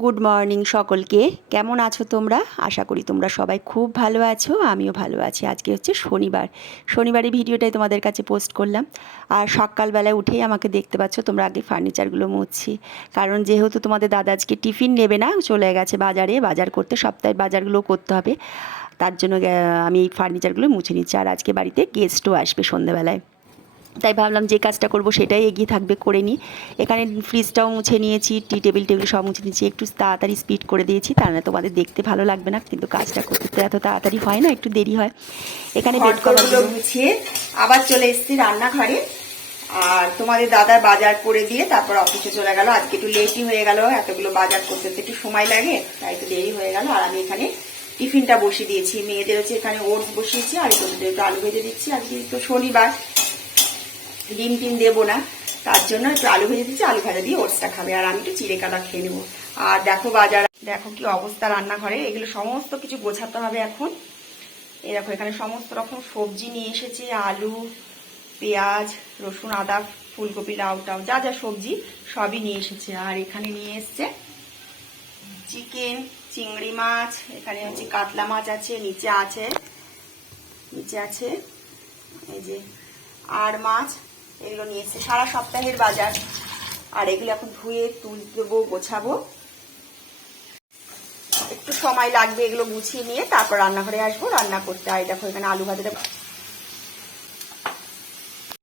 Good morning সকলকে। কেমন আছো তোমরা? আশা করি তোমরা সবাই খুব ভালো আছো, আমিও ভালো আছি। আজকে হচ্ছে শনিবারের ভিডিওটাই তোমাদের কাছে পোস্ট করলাম। আর সকালবেলায় উঠেই আমাকে দেখতে পাচ্ছ তোমরা, আগে ফার্নিচারগুলো মুছছি, কারণ যেহেতু তোমাদের দাদা আজকে টিফিন নেবে না, চলে গেছে বাজারে বাজার করতে, সপ্তাহের বাজারগুলো করতে হবে, তার জন্য আমি এই ফার্নিচারগুলো মুছে নিচ্ছি। আর আজকে বাড়িতে গেস্টও আসবে সন্ধ্যেবেলায়, তাই ভাবলাম যে কাজটা করব সেটাই এগিয়ে থাকবে, করে নিই। এখানে ফ্রিজটাও মুছে নিয়েছি, টেবিল সব মুছে নিয়েছি, একটু তাড়াতাড়ি স্পিড করে দিয়েছি, তা না তোমাদের দেখতে ভালো লাগবে না, কিন্তু কাজটা করতে তো এত তাড়াতাড়ি হয় না, একটু দেরি হয়। এখানে বেড কভারগুলো মুছিয়ে আবার চলে এসেছি রান্নাঘরে। আর তোমাদের দাদার বাজার করে দিয়ে তারপর অফিসে চলে গেল। আজকে একটু লেটই হয়ে গেল, এতগুলো বাজার করতে একটু সময় লাগে, তাই একটু দেরি হয়ে গেল। আর আমি এখানে টিফিনটা বসিয়ে দিয়েছি, মেয়েদের হচ্ছে এখানে ওটস বসিয়েছি, আর একটু আলু ভেজে দিচ্ছি। আজকে তো শনিবার, ডিম টিম দেবো না, তার জন্য একটু আলু ভেজে দিচ্ছি, আলু ভাজা দিয়ে ওটসটা খাবে, আর আমি একটু চিড়ে কাটা খেয়ে নেবো। আর দেখো বাজার, দেখো কি অবস্থা রান্নাঘরে, এগুলো সমস্ত কিছু গোছাতে হবে এখন। এই দেখো এখানে সমস্ত রকম সবজি নিয়ে এসেছি, আলু, পেঁয়াজ, রসুন, আদা, ফুলকপি, লাউ টাউ, যা যা সবজি সবই নিয়ে এসেছে। আর এখানে নিয়ে এসছে চিকেন, চিংড়ি মাছ, এখানে হচ্ছে কাতলা মাছ আছে, নিচে আছে এই যে আর মাছ, এগুলো নিয়ে এসছে, সারা সপ্তাহের বাজার। আর এগুলো এখন ধুয়ে তুলে দেবো, গোছাবো, একটু সময় লাগবে এগুলো গুছিয়ে নিয়ে তারপর রান্নাঘরে আসবো রান্না করতে। আর দেখো এখানে আলু ভাজাটা।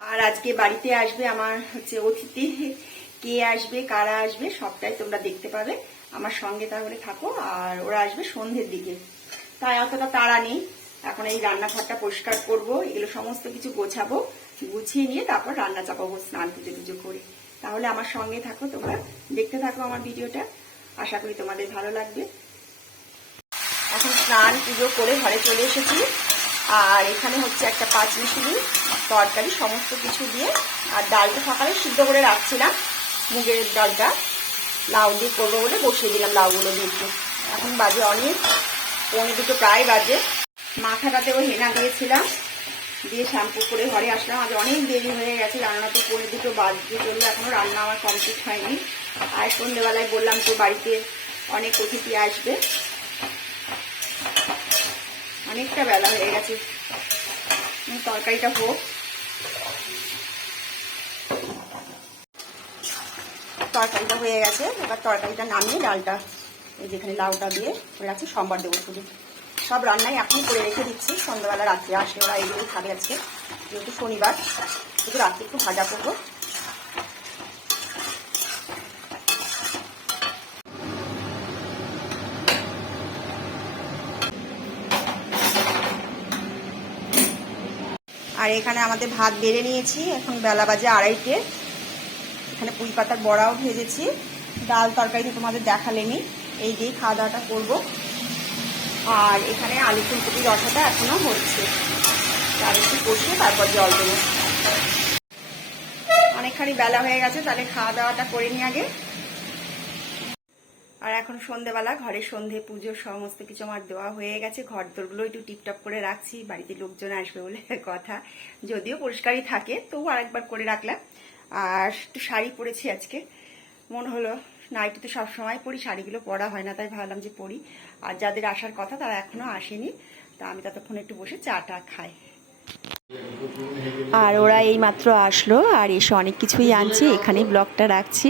আর আজকে বাড়িতে আসবে আমার হচ্ছে অতিথি, কে আসবে কারা আসবে সবটাই তোমরা দেখতে পাবে, আমার সঙ্গে তাহলে থাকো। আর ওরা আসবে সন্ধ্যের দিকে, তাই অতটা তাড়া নেই। এখন এই রান্নাঘরটা পরিষ্কার করব, এগুলো সমস্ত কিছু গোছাবো, গুছিয়ে নিয়ে তারপর রান্না চাপাবো স্নান পুজো করে। তাহলে আমার সঙ্গে থাকো, তোমরা দেখতে থাকো আমার ভিডিওটা, আশা করি তোমাদের ভালো লাগবে। এখন স্নান পুজো করে ঘরে চলে এসেছি। আর এখানে হচ্ছে একটা পাঁচমিশালি তরকারি সমস্ত কিছু দিয়ে, আর ডালটা সকালে সিদ্ধ করে রাখছিলাম, মুগের ডালটা লাউ দিয়ে করবো বলে বসিয়ে দিলাম লাউগুলো দিয়ে। এখন বাজে অনেক, 1:45 প্রায় বাজে। মাথাটাতেও হেনা দিয়েছিলাম, দিয়ে শ্যাম্পু করে ঘরে আসলাম। আজ অনেক দেরি হয়ে গেছে, রান্না তো 1:45 বাজতে চললো, এখনো রান্না আমার কমপ্লিট হয়নি। আর সন্ধ্যেবেলায় বললাম তো বাড়িতে অনেক অতিথি আসবে, অনেকটা বেলা হয়ে গেছে। তরকারিটা হোক, তরকারিটা হয়ে গেছে, এবার তরকারিটা নামিয়ে ডালটা এই যেখানে লাউটা দিয়ে রাখছি, সোমবার দেবো শুধু। সব রান্নাই এখনই করে রেখে দিচ্ছি, সন্ধ্যাবেলা রাত্রে আসলে ওরা এগুলোই খাবে আজকে, যেহেতু শনিবার, শুধু রাত্রে একটু ভাজা করবো। আর এখানে আমাদের ভাত বেড়ে নিয়েছি, এখন বেলা বাজে 2:30। এখানে পুঁই পাতার বড়াও ভেজেছি, ডাল তরকারি তো তোমাদের দেখালেনি, এই দিয়েই খাওয়া দাওয়াটা করবো। আর এখানে আলু ফুলকপি রসাটা এখনো হচ্ছে, আর একটু কষিয়ে তারপর জল দেবো। অনেকখানি বেলা হয়ে গেছে, তাহলে খাওয়া দাওয়াটা করে নি আগে। আর এখন সন্ধেবেলা, ঘরে সন্ধে পুজো সমস্ত কিছু আমার দেওয়া হয়ে গেছে, ঘর দোরগুলো একটু টিপটপ করে রাখছি, বাড়িতে লোকজন আসবে বলে কথা, যদিও পরিষ্কারই থাকে তবু আরেকবার করে রাখলাম। আর একটু শাড়ি পরেছি আজকে, মনে হলো নাইটি তো সবসময় পরি, শাড়িগুলো পরা হয় না, তাই ভাবলাম যে পরি। আর যাদের আসার কথা তারা এখনো আসেনি, তা আমি ততক্ষণ একটু বসে চাটা খাই। আর ওরা এই মাত্র আসলো, আর এসে অনেক কিছুই আনছে, এখানেই ব্লগটা রাখছি।